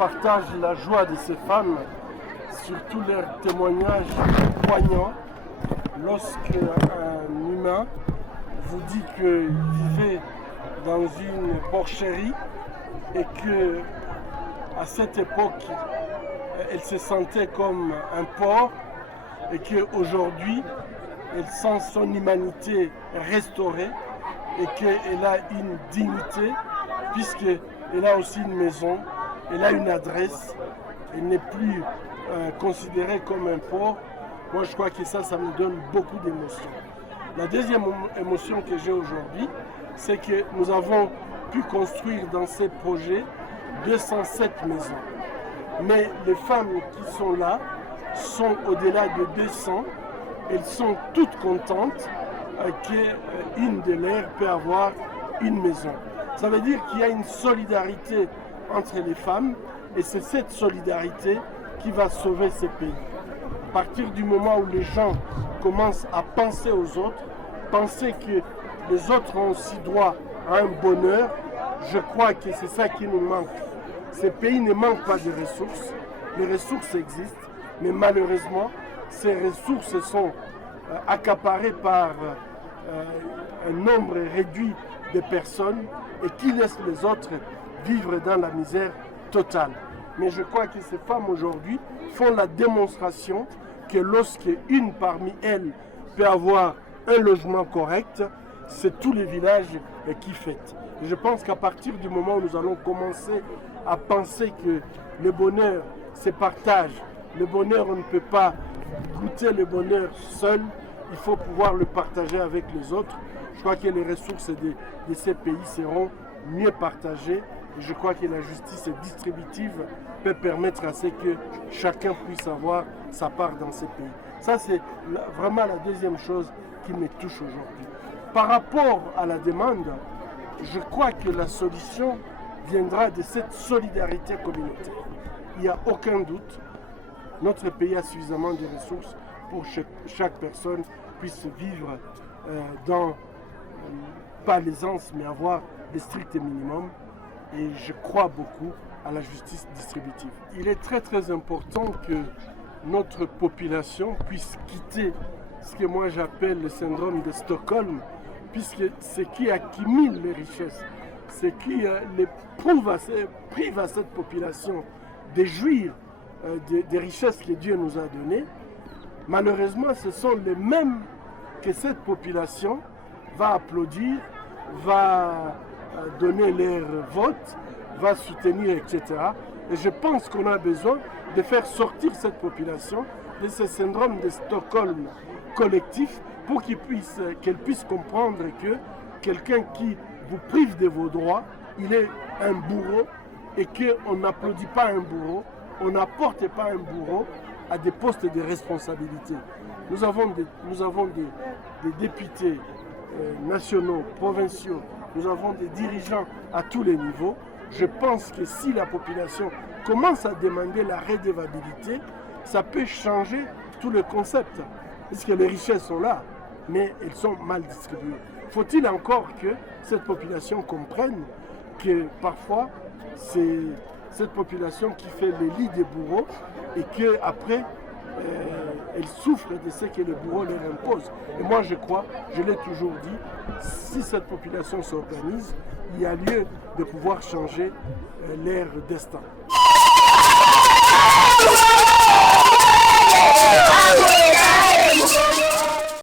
partage la joie de ces femmes, surtout leurs témoignages poignants, lorsque un humain vous dit qu'il vivait dans une porcherie et que à cette époque elle se sentait comme un porc et qu'aujourd'hui elle sent son humanité restaurée et qu'elle a une dignité puisqu'elle a aussi une maison, elle a une adresse, elle n'est plus considérée comme un porc. Moi je crois que ça me donne beaucoup d'émotions. La deuxième émotion que j'ai aujourd'hui, c'est que nous avons pu construire dans ces projets 207 maisons. Mais les femmes qui sont là sont au-delà de 200. Elles sont toutes contentes qu'une de leurs peut avoir une maison. Ça veut dire qu'il y a une solidarité entre les femmes et c'est cette solidarité qui va sauver ces pays. À partir du moment où les gens commencent à penser aux autres, penser que les autres ont aussi droit à un bonheur, je crois que c'est ça qui nous manque. Ces pays ne manquent pas de ressources, les ressources existent, mais malheureusement, ces ressources sont accaparées par un nombre réduit de personnes et qui laissent les autres vivre dans la misère totale. Mais je crois que ces femmes aujourd'hui font la démonstration que lorsque une parmi elles peut avoir un logement correct, c'est tous les villages qui fêtent. Et je pense qu'à partir du moment où nous allons commencer à penser que le bonheur se partage, le bonheur on ne peut pas goûter le bonheur seul, il faut pouvoir le partager avec les autres. Je crois que les ressources de ces pays seront mieux partagées et je crois que la justice distributive peut permettre à ce que chacun puisse avoir sa part dans ces pays. Ça, c'est vraiment la deuxième chose qui me touche aujourd'hui. Par rapport à la demande, je crois que la solution viendra de cette solidarité communautaire. Il n'y a aucun doute, notre pays a suffisamment de ressources pour que chaque personne puisse vivre dans, pas l'aisance, mais avoir le strict minimum. Et je crois beaucoup à la justice distributive. Il est très très important que notre population puisse quitter ce que moi j'appelle le syndrome de Stockholm, puisque ce qui accumule les richesses, ce qui prive à cette population de jouir des richesses que Dieu nous a données, malheureusement ce sont les mêmes que cette population va applaudir, va donner leur vote, va soutenir, etc. Et je pense qu'on a besoin de faire sortir cette population de ce syndrome de Stockholm collectif pour qu'elle puisse comprendre que quelqu'un qui vous prive de vos droits, il est un bourreau et qu'on n'applaudit pas un bourreau, on n'apporte pas un bourreau à des postes de responsabilité. Nous avons des députés nationaux, provinciaux, nous avons des dirigeants à tous les niveaux. Je pense que si la population commence à demander la redevabilité, ça peut changer tout le concept. Parce que les richesses sont là, mais elles sont mal distribuées. Faut-il encore que cette population comprenne que parfois c'est cette population qui fait les lits des bourreaux et qu'après elle souffre de ce que les bourreaux leur imposent. Et moi je crois, je l'ai toujours dit, si cette population s'organise, il y a lieu de pouvoir changer leur destin.